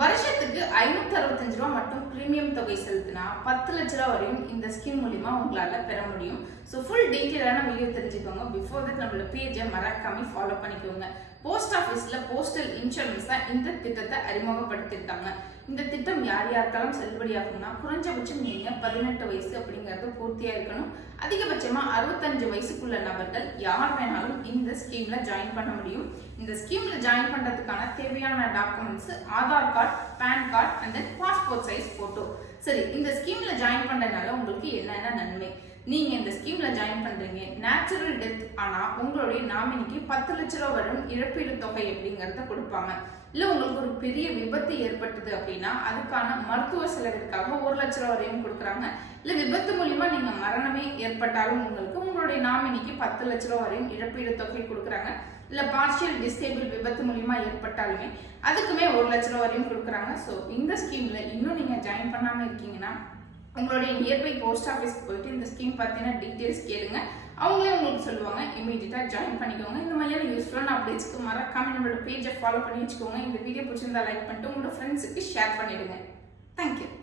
வருஷத்துக்கு 565 ரூபா மட்டும் பிரீமியம் தொகை செலுத்தினா 10 லட்ச ரூபா வரையும் இந்த ஸ்கீம் மூலியமா உங்களால பெற முடியும். ஸோ ஃபுல் டீட்டெயிலான வீடியோ தெரிஞ்சுக்கோங்க. பிஃபோர் தட் நம்மளோட பேஜை மறக்காம ஃபாலோ பண்ணிக்கோங்க. போஸ்ட் ஆஃபீஸ்ல போஸ்டல் இன்சூரன்ஸ் தான் இந்த திட்டத்தை அறிமுகப்படுத்தியிருக்காங்க. இந்த திட்டம் யார் யாருக்கெல்லாம் செல்லுபடியாகும்னா, குறைஞ்சபட்சம் நீங்க 18 வயசு அப்படிங்கிறது பூர்த்தியா இருக்கணும். அதிகபட்சமா 65 வயசுக்குள்ள நபர்கள் யார் வேணாலும் இந்த ஸ்கீம்ல ஜாயின் பண்ண முடியும். இந்த ஸ்கீம்ல ஜாயின் பண்றதுக்கான தேவையான documents Aadhaar card, PAN card and then passport size photo. சரி, இந்த ஸ்கீம்ல ஜாயின் பண்றதுனால உங்களுக்கு என்னென்ன நன்மை? நீங்க இந்த ஸ்கீம்ல ஜாயின் பண்றீங்க, நேச்சுரல் டெத் ஆனா உங்களுடைய நாமினிக்கு 10 லட்ச ரூபாய் வரும் இழப்பீடு தொகை அப்படிங்கறத கொடுப்பாங்க. இல்ல உங்களுக்கு ஒரு பெரிய விபத்து ஏற்பட்டது அப்படின்னா அதுக்கான மருத்துவ செலவிற்காக 1 லட்ச ரூபாய் வரையும் கொடுக்குறாங்க. இல்ல விபத்து மூலியமா நீங்க மரணமே ஏற்பட்டாலும் உங்களுக்கு உங்களுடைய நாமினிக்கு 10 லட்ச ரூபாய் வரையும் இழப்பீடு தொகை கொடுக்குறாங்க. இல்ல பார்ஷியல் டிசேபிள் விபத்து மூலியமா ஏற்பட்டாலுமே அதுக்குமே 1 லட்ச ரூபாய் வரையும் கொடுக்குறாங்க. ஸோ இந்த ஸ்கீம்ல இன்னும் நீங்க ஜாயின் பண்ணாம இருக்கீங்கன்னா உங்களுடைய நியர்பை போஸ்ட் ஆஃபீஸ்க்கு போயிட்டு இந்த ஸ்கீம் பத்தின டீடைல்ஸ் கேளுங்க. அவங்களே உங்களுக்கு சொல்லுவாங்க. இமீடியட்டா ஜாயின் பண்ணிக்கோங்க. இந்த மாதிரியான யூஸ்ஃபுல்லான அப்டேட்ஸ்க்கு மறக்காம நம்மளோட பேஜை ஃபாலோ பண்ணி வச்சுக்கோங்க. இந்த வீடியோ பிடிச்சிருந்தா லைக் பண்ணிட்டு உங்களோட ஃப்ரெண்ட்ஸுக்கு ஷேர் பண்ணிடுங்க. தேங்க்யூ.